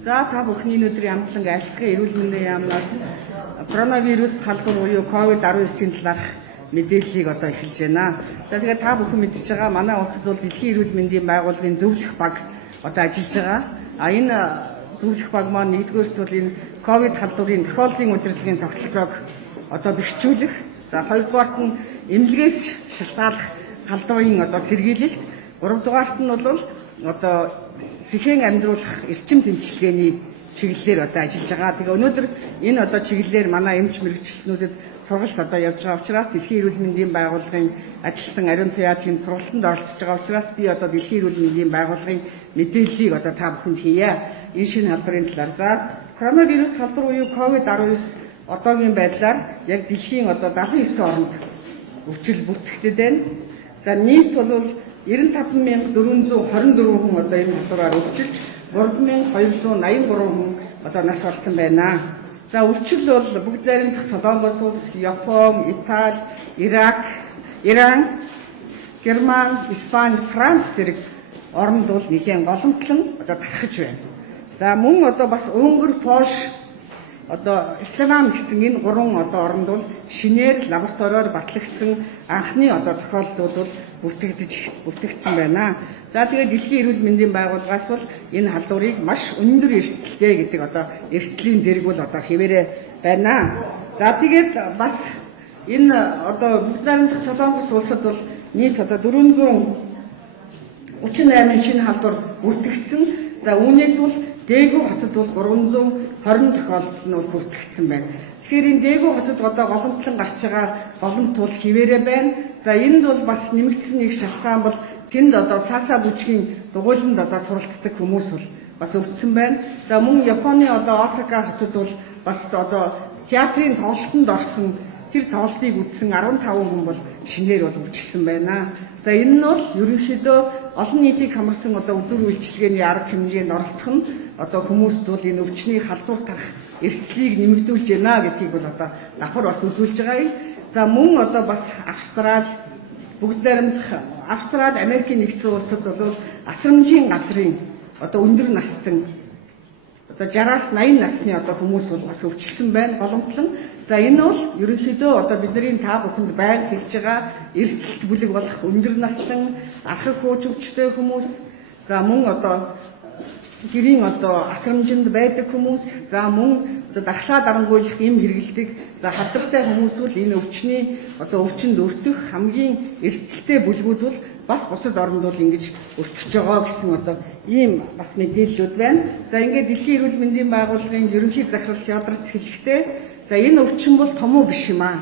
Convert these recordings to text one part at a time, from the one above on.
За та бүхний өнөөдрийн амтлан айлтгын эрүүл мэндийн яамнаас коронавирус халдвар буюу COVID-19-ийн талаарх мэдээллийг одоо эхэлж байна. За тэгээд та бүхэн мэдж байгаа манай улсад бол дэлхийн эрүүл мэндийн байгууллагын зөвлөх баг одоо ажиллаж байгаа. Энэ зөвлөх баг маань нэгдүгээрт бол энэ COVID халдварын тохиолдлын удирдлагын тогтолцоог одоо бэхжүүлэх. За хоёрдугаарт нь эмнэлгээс шалтгааллах халдварын одоо сэргийлэлт. Гуравдугаарт нь бол одоо сэхэн амьдруулах эрчим тэмчилгээний чиглэлээр одоо ажиллаж байгаа. Тэгээ өнөөдөр энэ одоо чиглэлээр манай эмч мэрэгчлэнүүдэд сургалт одоо явж байгаа учраас дэлхийн эрүүл мэндийн байгууллагын ажилтан ариун туяадлын сургалтанд оролцож байгаа учраас би одоо дэлхийн эрүүл мэндийн байгууллагын мэдээллийг одоо та бүхэнд хийе. Энэ шинэ халдварын талаар. За коронавирус халдвар буюу COVID-19 одоогийн байдлаар яг дэлхийн одоо 79 оронд өвчл бүртгэгдээд байна. За нийт бол 95,424 хүн одоо энэ халдвараар өвчилж 3,283 хүн одоо нас барсан байна. За өвчл бол бүгд найрамдах Солонгос улс, Япон, Итали, Ирак, Иран, Герман, Испани, Франц зэрэг орнд бол нэлээд голомтлон одоо тархаж байна. За мөн одоо бас Өнгөр, Польш, одоо Ислам гэсэн энэ гурван одоо оронд бол шинээр лабораториор батлагдсан анхны одоо тохиолдлууд бол бүртгэгдсэн байна. За тэгээд дэлхийн эрүүл мэндийн байгууллагаас бол энэ халдварыг маш өндөр эрсдэлтэй гэдэг одоо эрсдлийн зэрэг бол одоо хэвээрээ байна. За тэгээд бас энэ одоо бүгд найрамдах Солонгос улсад бол нийт одоо 438 шинэ халдвар бүртгэгдсэн. За үүнээс бол Дээгүү хотод бол 320 тохиолдол нь бүртгэгдсэн байна. Тэгэхээр энэ Дээгүү хотод одоо голомтлон гарч байгаа голомт бол хിവэрэ байна. За энд бол бас нэмэгдсэн нэг шалтгаан бол тэнд одоо Саса бүжгийн дугуйланд одоо суралцдаг хүмүүс бол бас өвдсөн байна. За мөн Японы одоо Осака хотод бол бас одоо театрын тоглолтод орсон тэр тоглолтыг үзсэн 15 хүн бол шинээр бол өвчлсөн байна. За энэ нь бол ерөнхийдөө олон нийтийг хамарсан одоо үзүр үйлчилгээний арга хэмжээнд оролцох нь одоо хүмүүст бол энэ өвчний халдвар тарах эрсдлийг нэмэгдүүлж байна гэдгийг бол одоо давхар бас үзүүлж байгаа юм. За мөн одоо бас Австрали, бүгд найрамдах Австрали, Америкийн нэгдсэн улсад бол асрамжийн газрын одоо өндөр настан одоо 60-аас 80 насны одоо хүмүүс бол бас өвчлсөн байна голомтлон. За энэ бол ерөнхийдөө одоо бидний та бүхэнд байнга хэлж байгаа эрсдэлт бүлэг болох өндөр настан, архаг хууч өвчтэй хүмүүс, за мөн одоо гэрийн одоо асрамжинд байдаг хүмүүс, за мөн одоо дархлаа дарангуйлах эм хэрэгэлдэг, за хадвартай хүмүүс бол энэ өвчний одоо өвчнөд өртөх хамгийн эрсдэлтэй бүлгүүд бол бас бусад оронд бол ингэж өртөж байгаа гэсэн одоо ийм бас мэдээллүүд байна. За ингээд дэлхийн эрүүл мэндийн байгууллагын ерөнхий захирал ядарч хэлэхдээ за энэ өвчин бол томуу биш юм аа.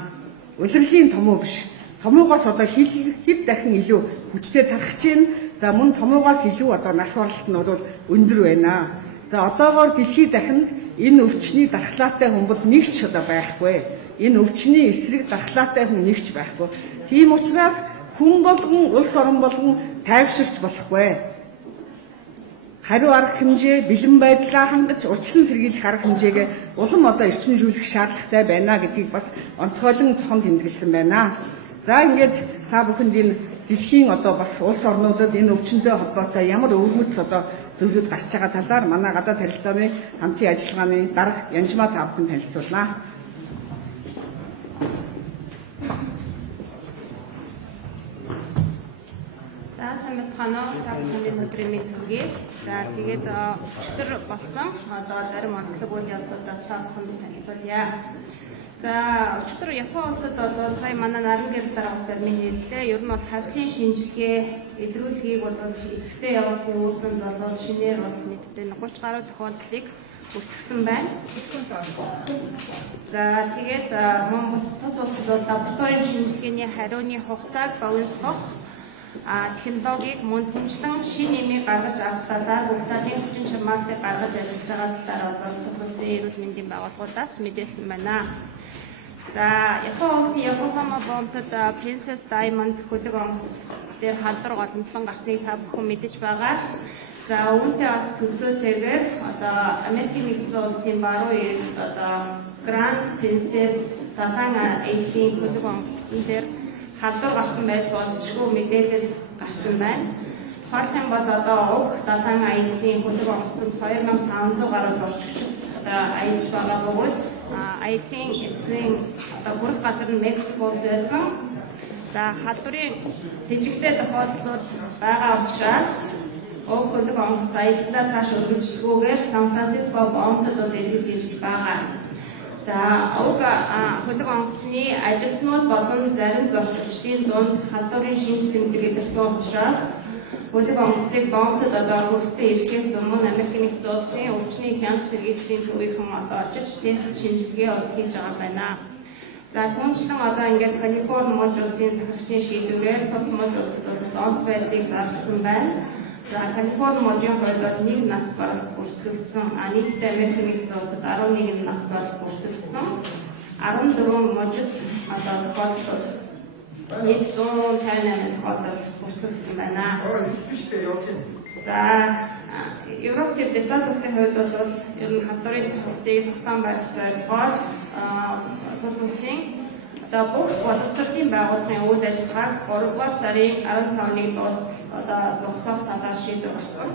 Улирлын томуу биш. Томуугоос одоо хэд дахин илүү хүчтэй тархаж байна. За мөн томуугоос илүү одоо нас баралт нь бол өндөр байна. За одоогоор дэлхийд дахинд энэ өвчний дархлаатай хүн бол нэг ч одоо байхгүй. Энэ өвчний эсрэг дархлаатай хүн нэг ч байхгүй. Тийм учраас хүн болгон улс орон болгон тайвширч болохгүй. Хариу арга хэмжээ, бэлэн байдлаа хангаж урьдчилан сэргийлэх арга хэмжээгээ улам одоо эрчимжүүлэх шаардлагатай байна гэдгийг бас онцгойлон цохон тэмдэглэсэн байна. За ингээд та бүхэнд энэ дэлхийн одоо бас улс орнуудад энэ өвчнөд холбоотой ямар өвөрмөц одоо зөвлөд гарч байгаа талаар манай гадаад харилцааны хамтын ажиллагааны дарга Янжмаа та бүхэнд танилцуулнаа. За сайн мэцгаано та бүхэнд өдрийн мэнд хүргэе. За тэгээд өчтөр болсон одоо зарим онцлог үйл явдлуудаас та бүхэнд танилцуулъя. За өчтөр Япон улсад бол сая манай наран гэрэл дараагаас мэдээллээ. Ер нь бол хавьтлын шинжилгээ илрүүлгийг бол идэвхтэй явуулсны үр дүнд бол шинээр бол нийтдээ 30 гаруй тохиолдлыг бүртгэсэн байна. За тэгээд мөн бус улсад бол лабораторийн шинжилгээний хариуны хугацааг богиносгох технологиг мөн хүнчлэн шин нэмийг гаргаж авах талаар бүрталийн хүчин чармаалтыг гаргаж ажиллаж байгаа талаар бол тус улсын эрүүл мэндийн байгууллагуудаас мэдээлсэн байна. За Япон улсын Йокохама бомбод Princess Diamond хөлөг онгоц дээр халдвар голомтлон гарсныг та бүхэн мэдэж байгаа. За үүнтэй бас төсөөтэйгээр одоо Америкийн нэгдсэн улсын баруун эрэлт одоо Grand Princess Tatanga ээжийн хөлөг онгоцсон дээр халдвар гарсан байж болзошгүй мэдээлэл гарсан байна. Хоолтын бол одоо уг далайн аяллаа хөтөг онгоцонд 2500 гаруй зорчигчид аялж байгаа бөгөөд аяллаа эзэн одоо бүрэг газар нь Мексикоос байсан. За халдварын сэжигтэй тохиолдлууд байгаа учраас уг хөтөг онгоц аяллаа цааш өргөжлөхгүйгээр Сан Франциско Бомтод ирж ирж байгаа. За уг хөтөг онгоцны ажилтнууд болон зарим зорчигчдын дунд халдварын шинж тэмдэг илэрсэн учраас хөтөг онгоцыг Бомтод одоо хүрсэн ирэхээс өмнө Америк нэгдсэн улсын өвчний хяналт сэргийллийн төвийнхэн одоо очиж тест шинжилгээ хийж байгаа байна. За түүнчлэн одоо ингээд Калифорни мужи улсын захирагчдын шийдвэрээр тус мужи улсад онц байдлыг зарласан байна. За Калифорни мужийн хувьд бол 1 нас барах бүртгэгдсэн. Нийтдээ Америк нэгдсэн улсад 11 нас барах бүртгэгдсэн. 14 мужид одоо тохиолдол нийт 158 тохиолдол бүртгэгдсэн байна. За Европын деталь улсын хувьд бол ер нь халдварын тохиолдлыг тогтоон барих зорилгоор тус улсын одоо бүх боловсролын байгууллагын үйл ажиллагааг 3-р сарын 15-ны дуустал одоо зогсоох талаар шийдвэр гарсан.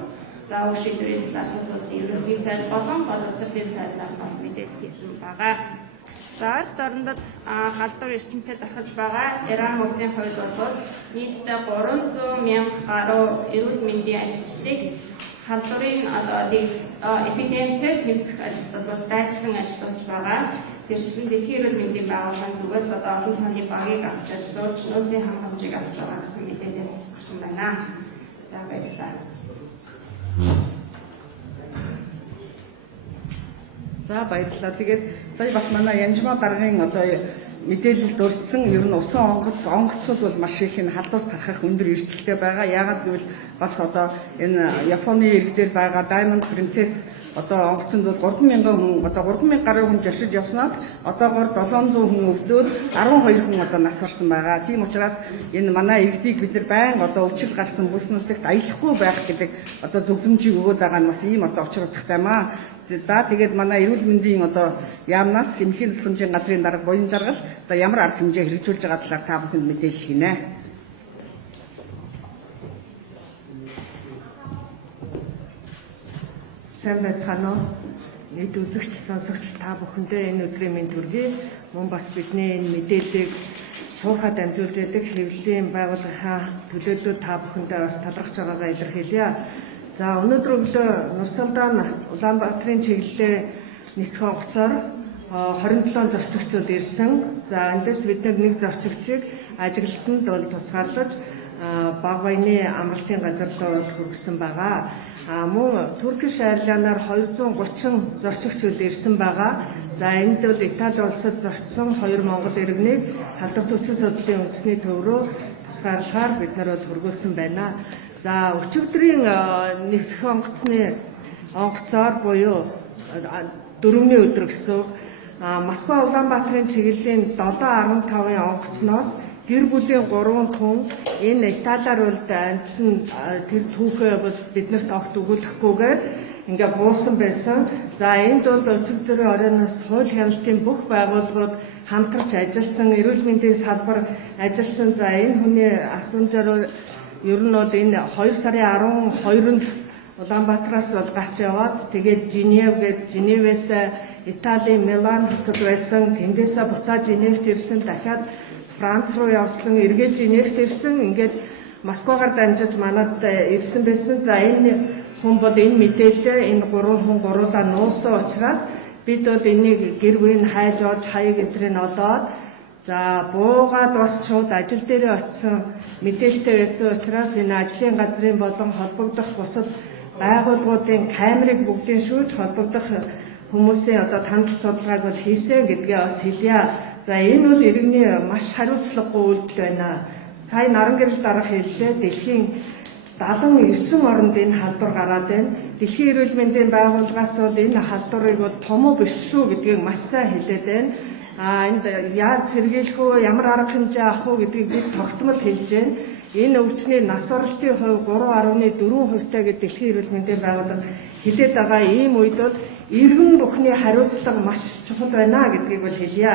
За уг шийдвэрийн талаар тус улсын ерөнхий сайд болон боловсролын сайдаар мэдээлэл хийсэн байгаа. За ард орондод халдвар эрчимтэй дахиж байгаа Иран улсын хувьд бол нийтдээ 300 мянга гаруй эрүүл мэндийн ажилчдыг халдварын одоо эпидемитэй тэмцэх ажилтнууд бол дайчлан ажиллаж байгаа. Тэрчлэн дэлхийн эрүүл мэндийн байгууллагын зүгээс одоо олон тооны багийг авч ажиллаж нөөцийн хангамжийг авч байгаа гэсэн мэдээлэл гарсан байна. За баярлалаа. За баярлалаа. Тэгээд сая бас манай Янжмаа даргын одоо мэдээлэлд өртсөн ер нь усан онгоцуд бол маш их энэ халдварт тархах өндөр эрсдэлтэй байгаа. Яагаад гэвэл бас одоо энэ Японы иргэдээр байгаа Diamond Princess одоо онгоцонд бол 3000 хүн одоо 3000 гаруй хүн жашиж явснаас одоогоор 700 хүн өвдөөд 12 хүн одоо нас барсан байгаа. Тийм учраас энэ манай иргэдийг бид нар байнга одоо өвчл гарсан бүс нутагт аялахгүй байх гэдэг одоо зөвлөмжийг өгөөд байгаа нь бас ийм одоо учир утгатай маа. За тэгээд манай эрүүл мэндийн одоо яамнаас эмхийн тусламжийн газрын дарга буян жаргал за ямар арга хэмжээ хэрэгжүүлж байгаа талаар та бүхэнд мэдээлэл хийнэ. Сайн байцгаана уу? Нийт үзэгч сонсогч та бүхэндээ энэ өдрийн мэнд хүргэе. Мөн бас бидний энэ мэдээллийг шуурхаа дамжуулж яадаг хэвлэлийн байгууллагынхаа төлөөлөлүүд та бүхэндээ бас талархаж байгаагаа илэрхийлье. За өнөөдөр өглөө Нурсултан Улаанбаатарын чиглэлээ нисэх онгоцоор 27 зорчигчид ирсэн. За эндээс бид нэг зорчигчийг ажиглалтанд бол тусгаарлаж баг баяны амралтын газар доор хүргэсэн байгаа. Мөн Turkish Airlines-аар 230 зорчигчид ирсэн байгаа. За энд бол Итали улсад зорчсон 2 монгол иргэнийг халдвар төвчл судлалын үндэсний төв рүү тусгаарлагаар бид нар бол хүргүүлсэн байна. За өчигдрийн нисэх онгоцоор буюу 4-ний өдөр гэсэн Москва Улаанбаатарын чиглэлийн 7.15-ын онгоцноос гэр бүлийн 3 хүн энэ Италиар үлд амьдсан тэр түүхээ бол биднэрт огт өгүүлэхгүйгээр ингээ буусан байсан. За энд бол өчигдрийн оройноос хууль хяналтын бүх байгууллагууд хамтарч ажилласан, эрүүл мэндийн салбар ажилласан. За энэ хүний асуумжаар ер нь бол энэ 2 сарын 12-нд Улаанбаатараас бол гарч яваад тэгээд Женевээс Италийн Милан хотод байсан, тэндээсээ буцаад Женевт ирсэн, дахиад Франц руу явсан, эргээд Женевт ирсэн, ингээд Москвагаар дамжиж манад ирсэн байсан. За энэ хүн бол энэ мэдээлэл энэ 3 хүн гуруулаа нуусан учраас бид бол энийг гэр бүлийн хайж олж хаяг эдрийг олоод за буугаад бас шууд ажил дээрээ очисон мэдээлэлтэй байсан учраас энэ ажлын газрын болон холбогдох бусад байгууллагуудын камерыг бүгдийн шүүж холбогдох хүмүүсийн одоо танил судалгааг бол хийсэн гэдгээ бас хэлье. За энэ бол иргэний маш хариуцлагагүй үйлдэл байна. Сая наран гэрэл дарга хэллээ. Дэлхийн 79 оронд энэ халдвар гараад байна. Дэлхийн эрүүл мэндийн байгууллагаас бол энэ халдварыг бол том уу биш шүү гэдгийг маш сайн хэлээд байна. Энд яаж сэргийлэх үү, ямар арга хэмжээ авах уу гэдгийг бид тогтмол хэлж байна. Энэ өвчний нас оролтын хувь 3.4%-тай гэдэг дэлхийн эрүүл мэндийн байгууллага хэлээд байгаа. Ийм үед бол иргэн бүхний хариуцлага маш чухал байна гэдгийг бол хэлье.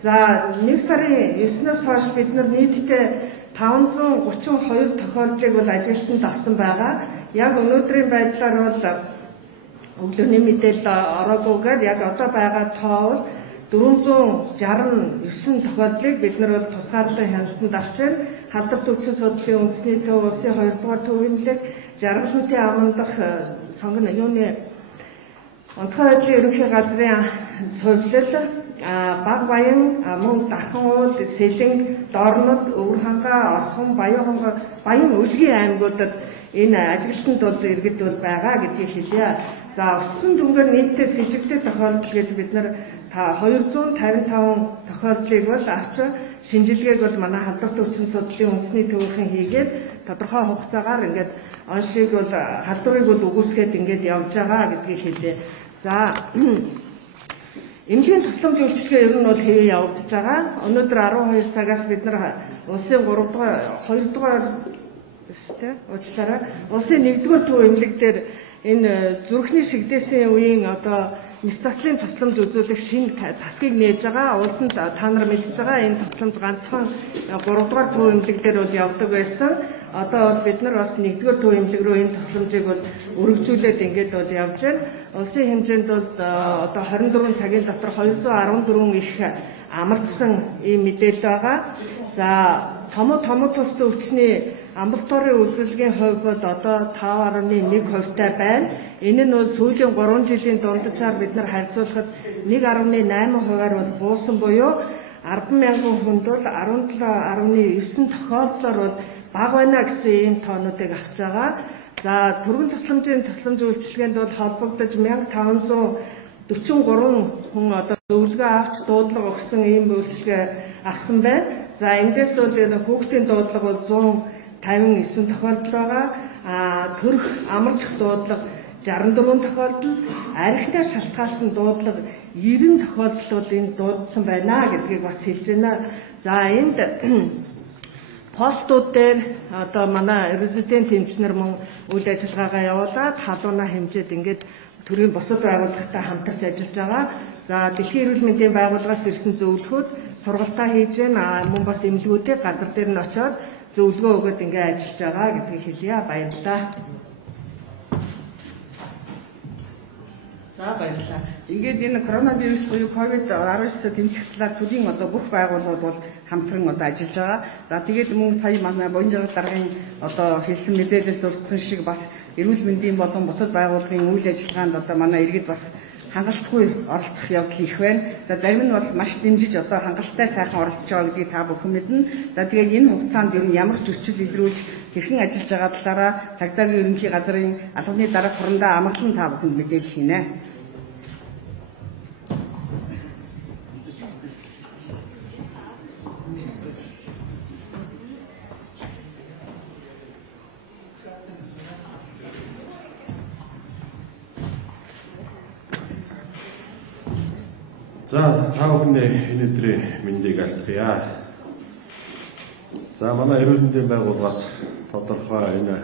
За 1 сарын 9-ноос хойш бид нар нийтдээ 532 тохиолдлыг бол ажилтнанд авсан байгаа. Яг өнөөдрийн байдлаар бол өглөөний мэдээлэл ороагүйгээр яг одоо байгаа тоо бол 469 тохиолдлыг бид нар бол тусгаарлан хяналтанд авч байна. Халдварт өвчин судлалын үндэсний төв улсын 2 дугаар төвийн жаргалантын амандах сонгоно юуны онцгой байдлын ерөнхий газрын сувилал баг баян мөн дахин уул сэлэнг доорнод өвөрхангай орхон баян өлгийн аймагуудад энэ ажилтнанд бол иргэд бол байгаа гэдгийг хэлье. За өссөн дүнгээр нийтдээ с ิจ гтэй тохиолдол гэж бид нар 255 тохиолдлыг бол авч шинжилгээг бол манай халдварт өвчин судлалын үндэсний төвийн хийгээд тодорхой хугацаагаар ингээд оншийг бол халдварыг бол үгүйсгээд ингээд явж байгаа гэдгийг хэлье. За эмнэлгийн тусламж үйлчилгээ ер нь бол хэвээ явагдаж байгаа. Өнөөдөр 12 цагаас бид нар улсын 2 дугаар өстэй уучлаарай. Улсын 1-р төв эмнэлэг дээр энэ зүрхний шигдээсийн үеийн одоо нис таслын тусламж үзүүлэх шинэ тасгийг нээж байгаа. Улсанд та нар мэдж байгаа энэ тусламж ганцхан 3 дугаар төв эмнэлэг дээр бол явдаг байсан. Одоо бол бид нар бас 1-р төв эмнэлэг рүү энэ тусламжийг бол өргөжүүлээд ингээд бол явж байна. Улсын хэмжээнд бол одоо 24 цагийн дотор 214 их амардсан ийм мэдээлэл байгаа. За том тус өвчний амбулаторийн үйлчилгээний хувьд бол одоо 5.1% байна. Энэ нь бол сүүлийн 3 жилийн дунджаар бид нар харьцуулахад 1.8%-аар бол буусан буюу 10,000 хүнд бол 17.9 тохиолдлоор бол бага байна гэсэн ийм тоонуудыг авч байгаа. За түргэн тусламжийн тусламж үйлчилгээнд бол холбогдож 1543 хүн одоо зөвлөгөө авч дуудлага өгсөн ийм үйлчилгээ авсан байна. За эндээс бол хүүхдийн дуудлага бол 159 тохиолдол байгаа. Төрөх амарчих дуудлага 64 тохиолдол, архинаар шалтгаалсан дуудлага 90 тохиолдол бол энд дуудсан байна гэдгийг бас хэлж байна. За энд постууд дээр одоо манай резидент эмчнэр мөн үйл ажиллагаагаа явуулаад халууна хэмжээд ингээд төрийн бусад байгууллагатай хамтарч ажиллаж байгаа. За дэлхийн эрүүл мэндийн байгууллагаас ирсэн зөвлөгөөд сургалтаа хийж байна. Мөн бас эмнэлгүүдээ газар дээр нь очиод зөвлөгөө өгөөд ингээд ажиллаж байгаа гэдгийг хэлье. Баярлалаа. За баярлалаа. Ингээд энэ коронавирус буюу COVID-19-тэй тэмцэх талаар төрийн одоо бүх байгууллагууд бол хамтран одоо ажиллаж байгаа. За тэгээд мөн сая манай Боинжиргал даргын одоо хэлсэн мэдээлэлд дурдсан шиг бас эрүүл мэндийн болон бусад байгууллагын үйл ажиллагаанд одоо манай иргэд бас хангалтгүй оролцох явдал их байна. За зарим нь бол маш дэмжиж одоо хангалттай сайхан оролцож байгаа гэдгийг та бүхэн мэднэ. За тэгээд энэ хугацаанд ер нь ямар зөрчил илрүүлж хэрхэн ажиллаж байгаа талаараа цагдаагийн ерөнхий газрын албаны дарга хурандаа амарлан та бүхэнд мэдээлэл хийнэ. За та бүхэний энэ өдрийн мэндийг альтгая. За манай эрүүл мэндийн байгууллагаас тодорхой энэ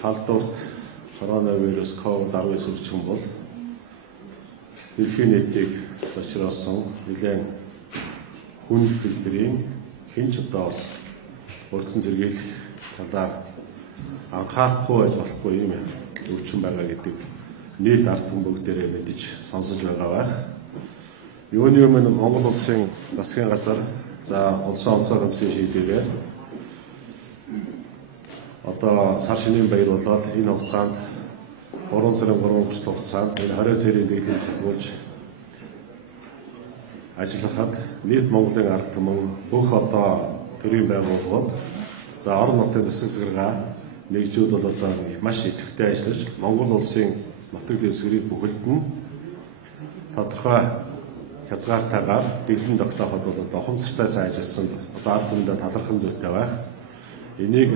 халдварт коронавирус COVID-19 өвчин бол дэлхийн нийтийг зочроосон нэлээд хүнд хэлбэрийн хинч одоо урдсан зэрэглэх талаар анхаарахгүй байж болохгүй юм өвчин байгаа гэдэг нийт ард түмэн бүгдээрээ мэдж сонсож байгаа байх. Юуны өмнө Монгол улсын засгийн газар за улсын онцгой комиссийн шийдвэрээр одоо сар шинийн баяруулаад энэ хугацаанд 3 сарын 3 хүртэл хугацаанд энэ 20 сарын дэглэлийг зөвлөж ажиллахад нийт Монголын ард түмэн бүх одоо төрийн байгууллагууд за орон нутгийн засаг захиргаа нэгжүүд бол одоо маш идэвхтэй ажиллаж Монгол улсын нутаг дэвсгэрийг бүхэлд нь тодорхой хязгаартайгаар дэглэн тогтооход бол одоо ухамсартай сайн ажилласан одоо ард түмэнд талархам зүйтэй байх. Энийг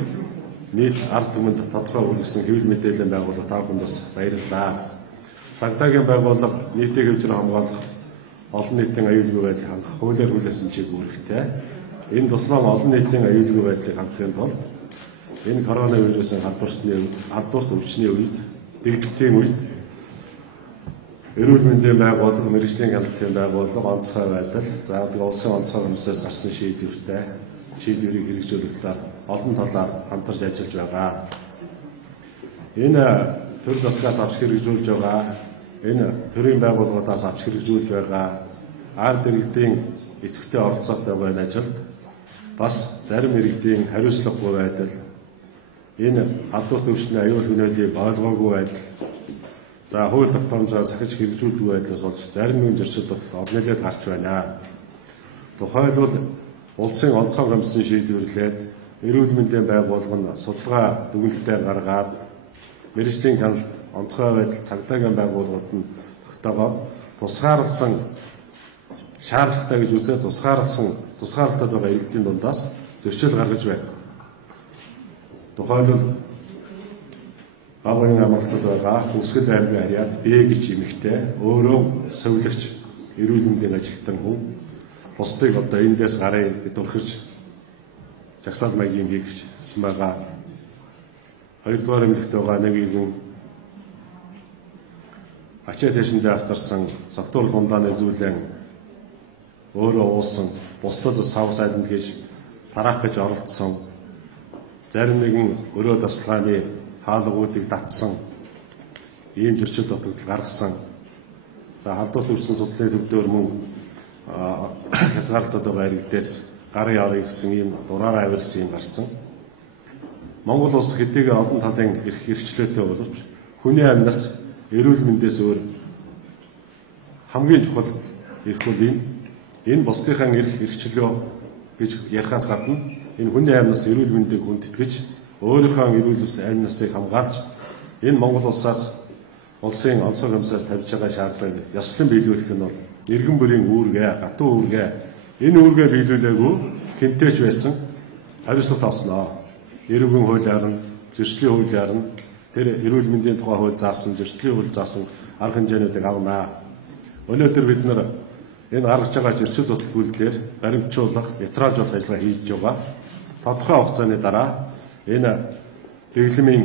нийт ард түмэнд тодорхой хүргэсэн хэвлэл мэдээллийн байгууллага та бүхэнд бас баярлалаа. Цагдаагийн байгууллага нийтийн хэмжээ хамгаалах, олон нийтийн аюулгүй байдлыг хангах хуулиар хүлээсэн чиг үүрэгтэй. Энэ тусмаа олон нийтийн аюулгүй байдлыг хангахын тулд энэ коронавирусын халдварт өвчний үед дэгдэлтийн үед эрүүл мэндийн байгууллага, мэргэжлийн хяналтын байгууллага, онцгой байдал, за улсын онцгой комиссаас гарсан шийдвэртэй шийдвэрийг хэрэгжүүлэх талаар олон талаар хамтарч ажиллаж байгаа. Энэ төр засгаас авч хэрэгжүүлж байгаа, энэ төрийн байгууллагуудаас авч хэрэгжүүлж байгаа ард иргэдийн идэвхтэй оролцоотой байна ажилд бас зарим иргэдийн хариуцлагагүй байдал, энэ халдвар төвчний аюул хөнөөлийг ойлгоогүй байдал, за хууль тогтоомжоо сахиж хэрэгжүүлдэг байдлаас болж зарим нэгэн зөрчил олон нийлээд гарч байна. Тухайлбал улсын онцгой комиссын шийдвэрлээд эрүүл мэндийн байгууллага нь судалгаа дүгнэлтээр гаргаад мэргэжлийн хяналт онцгой байдал цагдаагийн байгууллагууд нь тогтоогоо тусгаарласан шаардлагатай гэж үзээд тусгаарлалтад байгаа иргэдийн дундаас зөрчил гаргаж байна. Тухайлбал Аврагын амралтад байгаа Хүсгэл аймгийн харьяат Б гэж эмэгтэй өөрөө совилогч эрүүл мэндийн ажилтан хүн бусдыг одоо эндээс гарыг дурхирч жагсаал маягийн хийгч байгаа. Хоёрдугаар эмэгтэй байгаа нэг юм ачаа тэшиндээ авцарсан согтуур гундааны зүйлэн өөрөө уусан бусдад сав сайданд гэж тараах гэж оролдсон, зарим нэгэн өрөө тасалгааны хаалгуудыг татсан, ийм зөрчил дутагдал гаргасан. За халдвар төвчсөн судлалын төвдөр мөн хязгаарлалтад байгаа иргэдээс гарын орё гэсэн ийм дураараа авирсан юм гарсан. Монгол улс хэдийгээр олон талын эрхчлөөтэй боловч хүний амьнаас эрүүл мэндээс өөр хамгийн чухал эрх бол энэ бусдынхаа эрхчлөө гэж ярихаас гадна энэ хүний амьнаас эрүүл мэндийг хүндэтгэж өөрийнхөө эрүүл амьнасыг хамгаалж энэ Монгол улсаас улсын онцгой комиссаас тавьж байгаа шаардлагыг ёслон биелүүлэх нь иргэн бүрийн үүргээ, гатуу үүргээ, энэ үүргээ биелүүлээгүй хинтээч байсан хариуцлага тоосноо. Эрүүгийн хуулиар нь, зөрчлийн хуулиар нь тэр эрүүл мэндийн тухай хууль заасан, зөрчлийн хууль заасан арга хэмжээнүүдийг авнаа. Өнөөдөр бид нар энэ гаргаж байгаа зөрчил зүтгэлээр баримтжуулах, нейтралжуулах ажиллагаа хийж байгаа. Тодорхой хугацааны дараа энэ дэглэмийн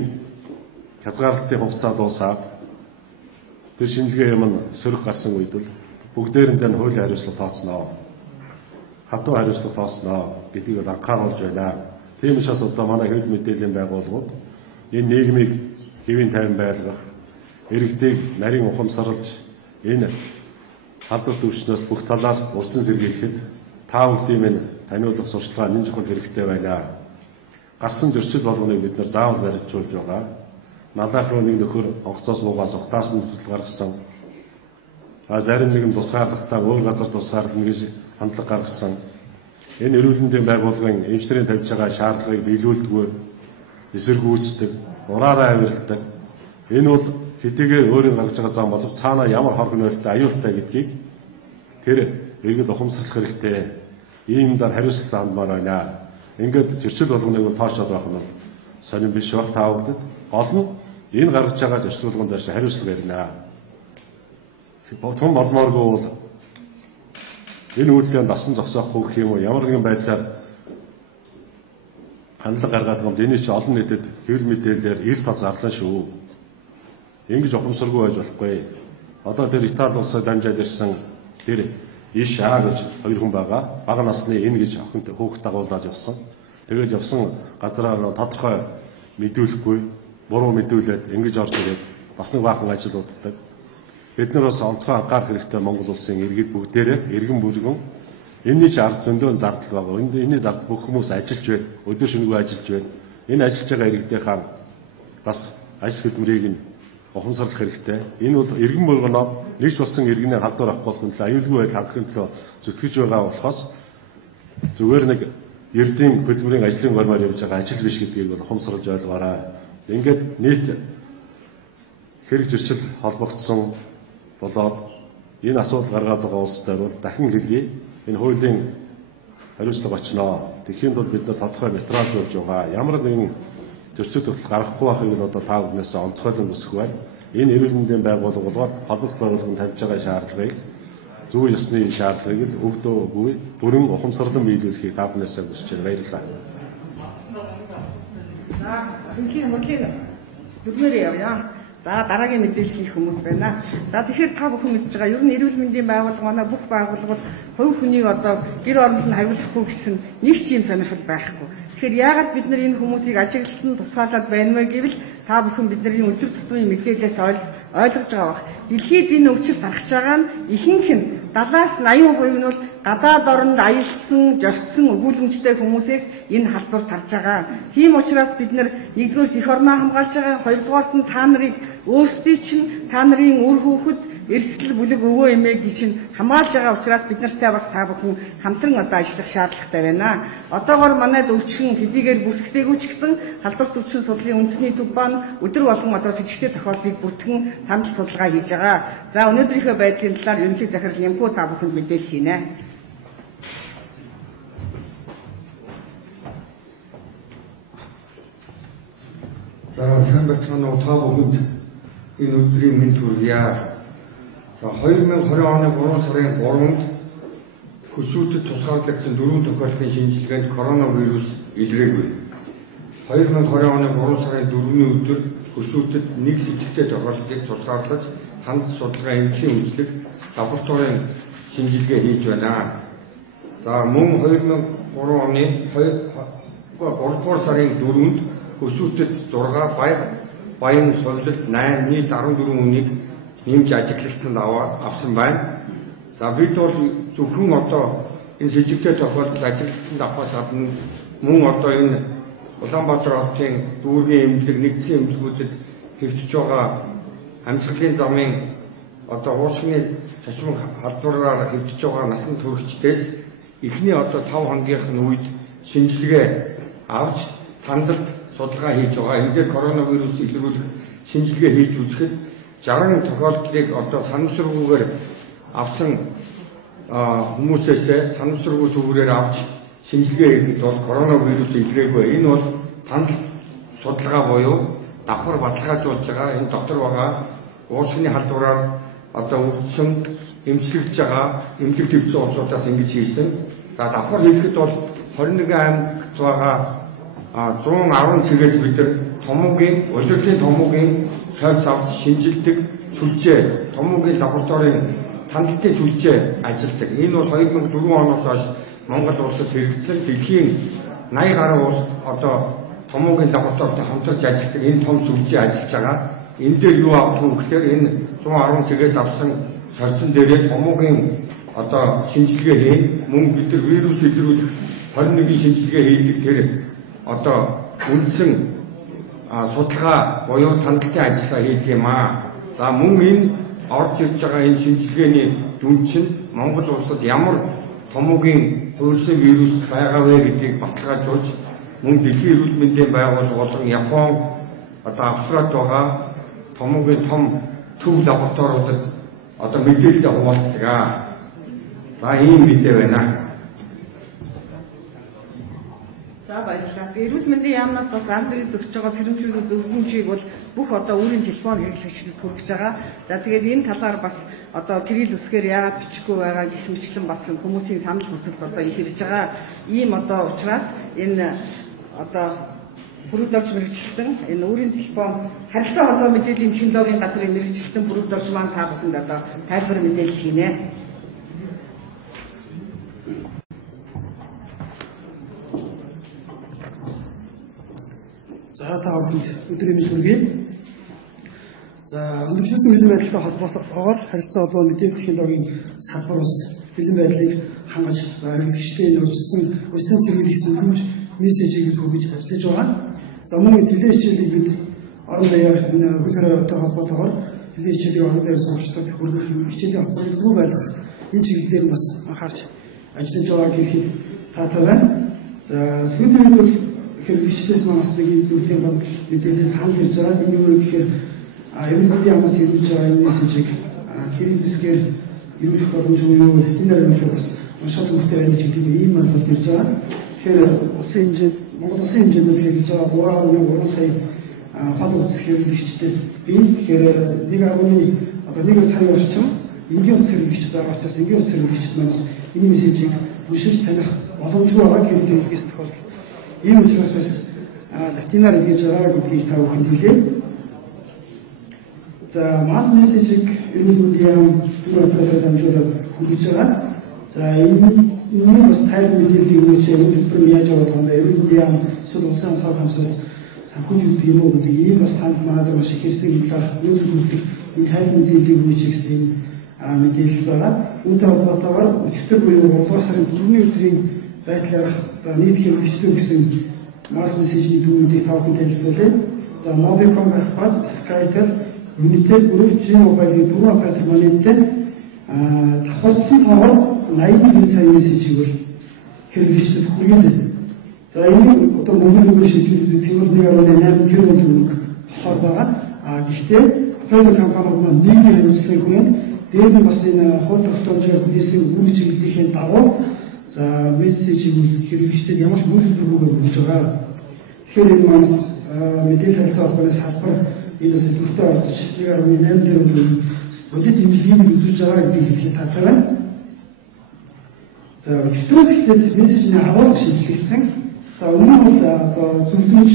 хязгаарлалтын хугацаа дуусаад тэр шинжилгээ юм сөрөг гарсан үед бол бүгдээрэндээ нь хуулийн хариуцлага тооцноо. Хатуу хариуцлага тооцноо гэдгийг бол анхааруулж байна. Тийм учраас одоо манай хэвлэл мэдээллийн байгууллагууд энэ нийгмийг хэвийн тайван байлгах, иргэдийг нарийн ухамсарлж энэ халдвар төвчнөөс бүх талаар урьдчилан сэргийлэхэд та бүхдийн минь таниулах сурталчилгаа нэн чухал хэрэгтэй байна. Гарсан зөрчил болгоныг бид нар заавал баримтжуулж байгаа. Налаах руу нэг нөхөр онгоцоос муугаа зугтаасан зүйл гаргасан. Зарим нэгэн тусгаарлахтаа өөр газар тусгаарлана гэж хандлага гаргасан. Энэ эрүүл мэндийн байгууллагын эмчнэрийн тавьж байгаа шаардлагыг биелүүлдэггүй, эсэргүүцдэг, ураараа авиралдаг. Энэ бол хэдийгээр өөрийн гаргаж байгаа зам боловч цаанаа ямар хор хөнөөлтөй аюултай гэдгийг тэр иргэд ухамсарлах хэрэгтэй. Ийм дар хариуцлага хандмаар байна. Ингээд зөрчил болгоныг тоочод байх нь сонирн биш бах та бүхэнд гол нь энэ гаргаж байгаа зөрчил болгон дээр хариуцлага ярина. Том болмооргүй бол энэ үйлдэлд дасан зогсоохгүй гэх юм уу, ямар нэгэн байдлаар хандлага гаргаад байгаа юм. Энэ чинь олон нийтэд хэвлэл мэдээлэлээр ил тод зарлаа шүү. Ингэж ухамсаргүй байж болохгүй. Одоо тэр Итали улсад дамжаад ирсэн тэр иш аа гэж хоёр хүн байгаа. Бага насны энэ гэж охинт хүүхэд дагуулад явсан. Тэгээд явсан газараа тодорхой мэдүүлэхгүй, буруу мэдүүлээд ингэж орж ирээд бас нэг баахан ажил уддаг. Бид нар бас онцгой анхаарах хэрэгтэй Монгол улсын иргэд бүгдээрээ иргэн бүргэн энэний ч ард зөндөө зардал байгаа. Энэний зардал бүх хүмүүс ажиллаж байна. Өдөр шөнөгүй ажиллаж байна. Энэ ажиллаж байгаа иргэдийнхаа бас ажил хөдөлмөрийг нь ухамсарлах хэрэгтэй. Энэ бол иргэн бүргэнөө нэгж болсон иргэний халдвар авахгүй болох нь аюулгүй байдал хангахын төлөө зүтгэж байгаа болохоос зүгээр нэг эрдийн хөдөлмөрийн ажлын гормоор явж байгаа ажил биш гэдгийг бол ухамсарлаж ойлгоорой. Ингээд нийт хэрэг зөрчил холбогдсон болоод энэ асуудал гаргаад байгаа улстай бол дахин хэлье. Энэ хуулийн хариуцлага очноо. Тэхийн тулд бид нар тодорхой материал өгж байгаа. Ямар нэгэн зөрчил тогтол гаргахгүй байхыг л одоо та бүхнээс онцгойлон хүсэх байна. Энэ эрүүл мэндийн байгууллага болоод холбох байгууллагын тавьж байгаа шаардлагыг зөв ёсны шаардлагыг л өгдөөгүй бүрэн ухамсарлан биелүүлэхийг та бүхнээс хүсэж байна. Баярлалаа. За, үнхээр дөрмөр явъя. За дараагийн мэдээлэл хийх хүмүүс байна. За тэгэхээр та бүхэн мэдж байгаа ер нь эрүүл мэндийн байгууллага манай бүх байгууллагууд хувь хүнийг одоо гэр оронд нь хариулахгүй гэсэн нэг ч юм сонирхол байхгүй. Тэгэхээр яагаад бид нар энэ хүмүүсийг ажиглалтанд тусгаалаад байна вэ гэвэл та бүхэн бидний өдөр тутмын мэдээлэлээс ойлгож байгаа бах. Дэлхийд энэ өвчил тархаж байгаа нь ихэнх нь 70-80% нь бол гадаад оронд аялсан, жортсон өгүүлэмжтэй хүмүүсээс энэ халдвар тарж байгаа. Тийм учраас бид нар нэгдүгээр эх орноо хамгаалж байгаа, хоёрдугаарт нь та нарыг өөрсдий чинь та нарын үр хүүхэд эрсдэл бүлэг өвөө эмээг чинь хамгаалж байгаа учраас бид нартай бас та бүхэн хамтран одоо ажиллах шаардлагатай байна. Одоогоор манайд өвчин хэдийгээр бүртгэдэггүй ч гэсэн халдварт өвчин судлалын үндэсний төв баан өдөр болгон одоо сэжигтэй тохиолдлыг бүртгэн хандлт судалгаа хийж байгаа. За өнөөдрийнхөө байдлын талаар ерөнхий захирал Нямхуу та бүхэнд мэдээлэл хийнэ. За сайн байцгаана уу та бүхэнд энэ өдрийн мэнд хүргье. За 2020 оны 3 сарын 3-нд хөсөөдөд тусгаарлагдсан 4 тохиолдлын шинжилгээнд коронавирус илрээгүй. 2020 оны 3 сарын 4-ний өдөр хөсөөдөд нэг сэжигтэй тохиолдлыг тусгаарлаж ханд судалгаа эмчийн үзлэг лабораторийн шинжилгээ хийж байна. За мөн 2003 оны 3 сарын 4-нд хөсөөдөд 6 баян совлолт 8 нийт 14 хүнийг нэмж ажиглалтанд авсан байна. За бид бол зөвхөн одоо энэ сэжигтэй тохиолдол ажиглалтанд авахаас гадна мөн одоо энэ Улаанбаатар хотын дүүргийн эмнэлэг нэгдсэн эмнэлгүүдэд хэвтэж байгаа амьсгалын замын одоо уушгины цочмог халдвараар хэвтэж байгаа насан туршидтээс эхний одоо 5 хоногийн үед шинжилгээ авч хандлт судалгаа хийж байгаа. Эндээ коронавирус илрүүлэх шинжилгээ хийж үзэхэд 60 тохиолдлыг одоо санамсаргүйгээр авсан хүмүүсээс санамсаргүй төвөрөөр авч шинжилгээ хийхэд бол коронавирус илрээгүй. Энэ бол хандлт судалгаа буюу давхар баталгаажуулж байгаа энэ дотор байгаа уушгины халдвараар одоо өвдсөн эмчлэгдэж байгаа эмнэлэг төвцөн улсуудаас ингэж хийсэн. За давхар хэлэхэд бол 21 аймагт байгаа 110 цэгээс бид нар томоогийн удирдлын томоогийн сойц авч шинжилдэг сүлжээ томоогийн лабораторийн хандлтын сүлжээ ажилладаг. Энэ бол 2004 оноос хойш Монгол улсад хэрэгжсэн дэлхийн 80 гаруй улс одоо томоогийн лабораторитой хамтарч ажилладаг энэ том сүлжээ ажиллаж байгаа. Энэ дээр юу авдаг вэ гэхээр энэ 110 цэгээс авсан сорьцон дээрээ томоогийн одоо шинжилгээ хийн мөн бид нар вирус илрүүлэх 21 шинжилгээ хийдэг тэр одоо үндсэн судалгаа буюу хандлтын ажиллагаа хийдэг юм аа. За мөн энэ орж ирж байгаа энэ шинжилгээний дүн чинь Монгол улсад ямар томоогийн хувирсан вирус байгаа вэ гэдгийг баталгаажуулж мөн дэлхийн эрүүл мэндийн байгууллага болон Япон одоо Австралид байгаа томоогийн том төв лабораториудад одоо мэдээлэл хуваалцдаг аа. За ийм мэдээ байна. За баярлалаа. Эрүүл мэндийн яамнаас бас аль бүрийн өгч байгаа сэрэмжлүүлэн зөвлөмжийг бол бүх одоо өөрийн телефон хэрэглэгчдэд хүргэж байгаа. За тэгээд энэ талаар бас одоо кирилл үсгээр яагаад бичихгүй байгаа гэх мэтлэн бас хүмүүсийн санал хүсэлт одоо их ирж байгаа. Ийм одоо учраас энэ одоо бүрэгдүүлж мэрэгчлэн энэ өөрийн телефон харилцаа холбоо мэдээллийн технологийн газрын мэрэгчлэн бүрэгдүүлж маань та бүхэнд одоо тайлбар мэдээлэл хийнэ. За та бүхэнд өдрийн мэнд хүргэе. За өндөршүүлсэн бэлэн байдалтай холбоотойгоор харилцаа холбоо мэдээлэл технологийн салбар ус бэлэн байдлыг хангаж хэрэглэгчдийн урьдчилан сэргийлэх зөвлөмж мессежийг хүргэж ажиллаж байгаа. За мөн телевиз хичээлийг бид орон даяар хөл хорионтой холбоотойгоор телевиз хичээлийг орон даяар сонсогчдод хүргэх хичээлийн хацралгүй байх энэ чиглэлээр бас анхаарч ажиллаж байгаа гэхэд таатай байна. За сүүлийн үед бол хэрэглэгчдээс манаас нэг юм зүйлийн бодол мэдээлэл санал ирж байгаа. Энэ юу вэ гэхээр ерөнхий мэндийн яамнаас ирүүлж байгаа энэ мессежийг кирилл үсгээр ирүүлэх боломж юу вэ? Эдгээр нь бас уншаад өгөхтэй байна гэдэг ийм ойлголт ирж байгаа. Тэгэхээр улсын хэмжээнд Монгол улсын хэмжээнд хэрэгжиж байгаа 3.3 сая хол утас хэрэглэгчдэд би тэгэхээр 1 сая орчим энгийн утас хэрэглэгч байгаа учраас энгийн утас хэрэглэгчид манаас энэ мессежийг уншиж таних боломжгүй байгаа кирилл хэлхээс тохиолдол. Ийм учраас бас латинаар хийж байгаа гэдгийг та бүхэнд хэлье. За масс мессежийг эрүүл мэндийн яам түр оператор дамжуулаад хүргэж байгаа. За энэ бас тайлбар мэдээлэл өгөөч энэ төлбөр яаж яваад байгаа юм бэ? Эрүүл мэндийн яам эсвэл улсын онцгой хамсаас санхүүжүүлдэг юм уу гэдэг ийм бас санал манайд маш их ирсэн талаар нөлөө хүлээх энэ тайлбар мэдээлэл өгөөч гэсэн мэдээлэл байгаа. Үүнтэй холбоотойгоор өчтөр буюу 3 дугаар сарын 4-ний өдрийн байдлаар нийт хэрэгждэг гэсэн масс мессежний дүгнэлтийг тавхан танилцуулъя. За Mobicom Байхад, Skytel, Unitel, G-Mobile-ийн дөрвөн оператор манайтай давхарсан тоогоор 80 сая мессежийг бол хэрэглэгчдэд хүргэнэ. За энэ одоо мөнгө шийдвэрлэх цэвэр 1.8 тэрбум төгрөг болохоор байгаа. Гэхдээ оператор компаниуд маань нийгмийн хариуцлагын хүрээнд дээр нь бас энэ хууль тогтоомжоор хүлээсэн үйл чиглэлийн дагуу за мессежийг хэрэглэгчдэд ямар ч мөнгө төлбөрөөр өгж байгаа. Тэгэхээр энэ манаас мэдээлэл харилцаа холбооны салбар энэ бас төлөвтэй орцож 1.8 тэрбум бодит эмнэлгийг үзүүлж байгаа гэдгийг хэлэхэд таатай байна. За өчигдрөөс эхлээд мессежний агуулга шийдлэгдсэн. За өмнө нь бол зөвлөмж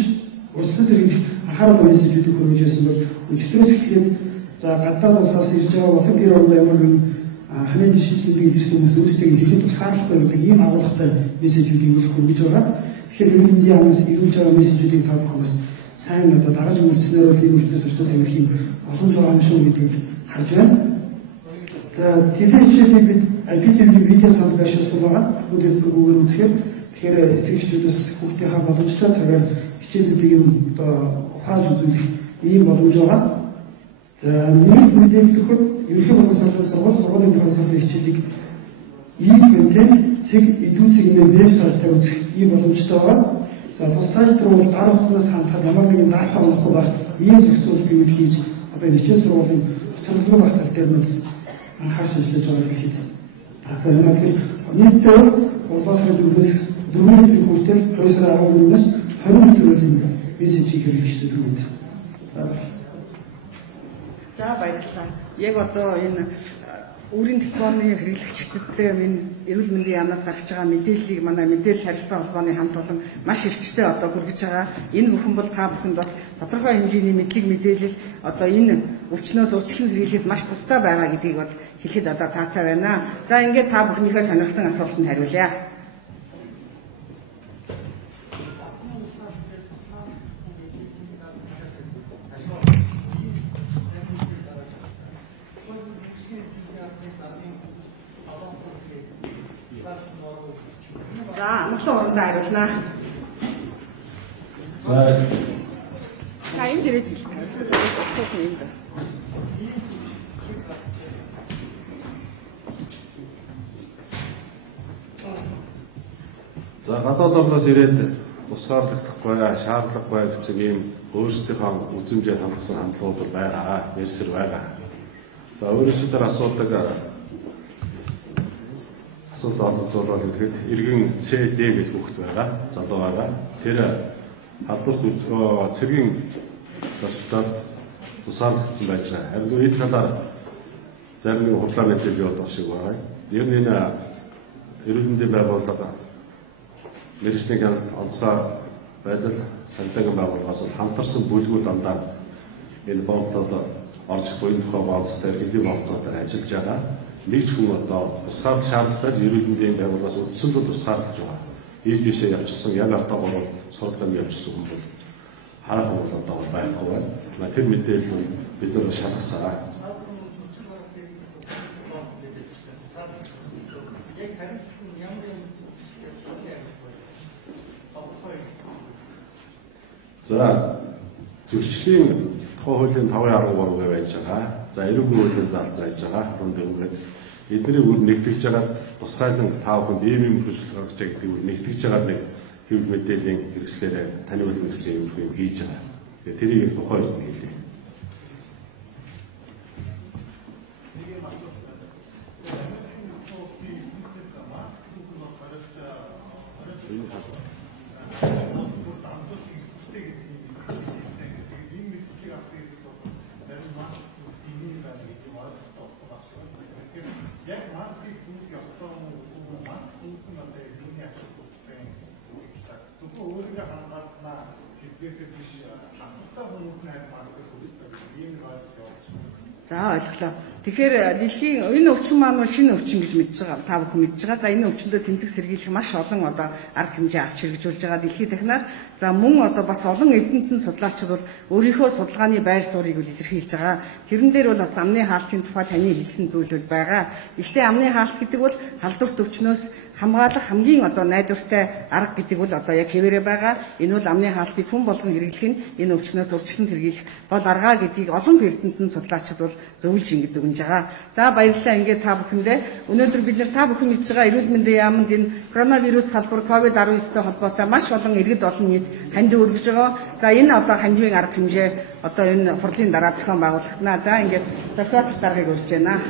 урьдчилан сэргийлэх анхаарал мессежүүдийг хүргэж байсан бол өчигдрөөс эхлээд за гадаад улсаас ирж байгаа болон гэр орон ямар нэгэн ханиадын шинжилгээг ирсэн хүмүүс өөрсдөө ихэд тусгаарлахгүй гэдэг ийм агуулгатай мессежүүдийг хүргэж байгаа. Тэгэхээр эрүүл мэндийн яамнаас ирүүлж байгаа мессежүүдийг та бүхэн бас сайн одоо дагаж мөрдснээр бол энэ үрдээс орчуулж авах юм олон жоо юм шүү гэдгийг харж байна. За телевизээр бид IPTV видео санд гашуулсан байгаа. Бүгд бүгд үзэхээр тэгэхээр эцэгчдээс хүүхдийнхаа боломжтой цагаар хичээлүүдийг одоо ухааж үзүүлэх ийм боломж байгаа. За нэг мэдээлэл өгөхөд ерөнхий боловсролын сургуулийн төгсгөлийн хичээлийг контент цэг идүүцгийн вебсайтаар үзэх ийм боломжтой байгаа. За тус сайт руу гар утснаас хандхад ямар нэгэн дата олохгүй байх ийм зохицуултыг хийж одоо хичээл сургуулийн цэцэрлэг байх тал дээр нь анхаарч ажиллаж байгаа хэлэхэд таатай байна. Тэгэхээр нийтдээ 3 сарын 4-өөс 4 өдрийн хүртэл 2 сарын 14-өөс 20 өдрийн мессежийг хэрэглэгчдэд хүргэнэ. За баярлалаа. Яг одоо энэ өөрийн телефоны хэрэглэгчдэдтэй энэ эрүүл мэндийн яамнаас гарч байгаа мэдээллийг манай мэдээлэл харилцаа холбооны хамт олон маш эрчтэй одоо хүргэж байгаа. Энэ бүхэн бол та бүхэнд бас тодорхой хэмжээний мэдлэг мэдээлэл одоо энэ өвчнөөс урьдчилан сэргийлэхэд маш тустай байгаа гэдгийг бол хэлэхэд одоо таатай байна. За ингээд та бүхнийхээ сонирхсан асуултанд хариулъя. За, амгалан орондоо хариулнаа. За энэ дээрээ асуулт юм да. За гадаад орноос ирээд тусгаарлагдахгүй, шаардлагагүй гэсэн ийм өөрсдийнхөө үзмжээр хандсан хандлагууд байгаа, ярьсэр байгаа. За өөрөөсөө асуудаг асуулт олзуулаад хэлэхэд иргэн CD гэж хүүхэд байгаа, залуу байгаа. Тэр халдварт цэргийн госпиталд тусгаарлагдсан байж байгаа. Харин энэ талаар зарим нэг худлаа мэдээлэл явуулах шиг байгаа. Ер нь энэ эрүүл мэндийн байгууллага мэргэжлийн хяналт онцгой байдал санитарийн байгууллагаас хамтарсан бүлгүүд дандаа энэ боомтод орж буй тухай боомттой хэвлэлийн боомтоор ажиллаж байгаа. Нэг ч хүн одоо тусгаарлах шаардлагатай эрүүл мэндийн байгууллагаас үдсэн бол тусгаарлаж байгаа. Ийж тийшээ явчихсан яг автогоор сургалтанд явчихсан хүн бол хараахан бол одоо байхгүй байна. Тэр мэдээлэл бид нар шалгасаа. За зөрчлийн тухай хуулийн 5.13 байж байгаа. За эрүүл хуулийн заалт байж байгаа. Үүнд эднийг үр нэгтгэж байгаа тусгайлан таа бүхэнд ийм хөшөл гаргаж байгаа гэдэг үр нэгтгэж байгаа нэг хэвлэл мэдээллийн хэрэгслээр таниулна гэсэн юм хийж байгаа. Тэгээ тэрийг тухай хэлье. Хангалттай хүмүүсийн хайр мааск хөлстэй ийм байдаг. За ойлголоо. Тэгэхээр дэлхийн энэ өвчин маань шинэ өвчин гэж мэдж байгаа. Та бүхэн мэдж байгаа. За энэ өвчнөд тэмцэх сэргийлэх маш олон одоо арга хэмжээ авч хэрэгжүүлж байгаа дэлхийн технаар. За мөн одоо бас олон эрдэмтэн судлаачид бол өөрийнхөө судалгааны байр суурийг илэрхийлж байгаа. Тэрэн дээр бол бас амны хаалтын тухай таны хэлсэн зүйлүүд байгаа. Гэхдээ амны хаалт гэдэг бол халдварт өвчнөөс хамгаалах хамгийн одоо найдвартай арга гэдэг бол одоо яг хэвээрээ байгаа. Энэ бол амны хаалтыг хүн болгон хэрэглэх нь энэ өвчнөөс урьдчилан сэргийлэх гол арга гэдгийг олон эрдэмтэн судлаачид бол зөвлөж ингэдэг өгнж байгаа. За баярлалаа. Ингээд та бүхэндээ өнөөдөр бид нэр та бүхэн мэдж байгаа эрүүл мэндийн яамд энэ коронавирус халдвар COVID-19-тэй холбоотой маш олон иргэд олон нийт ханд өргөж байгаа. За энэ одоо хандивын арга хэмжээ одоо энэ хурлын дараа зохион байгуулагдана. За ингээд саксатор даргаыг урьж байна.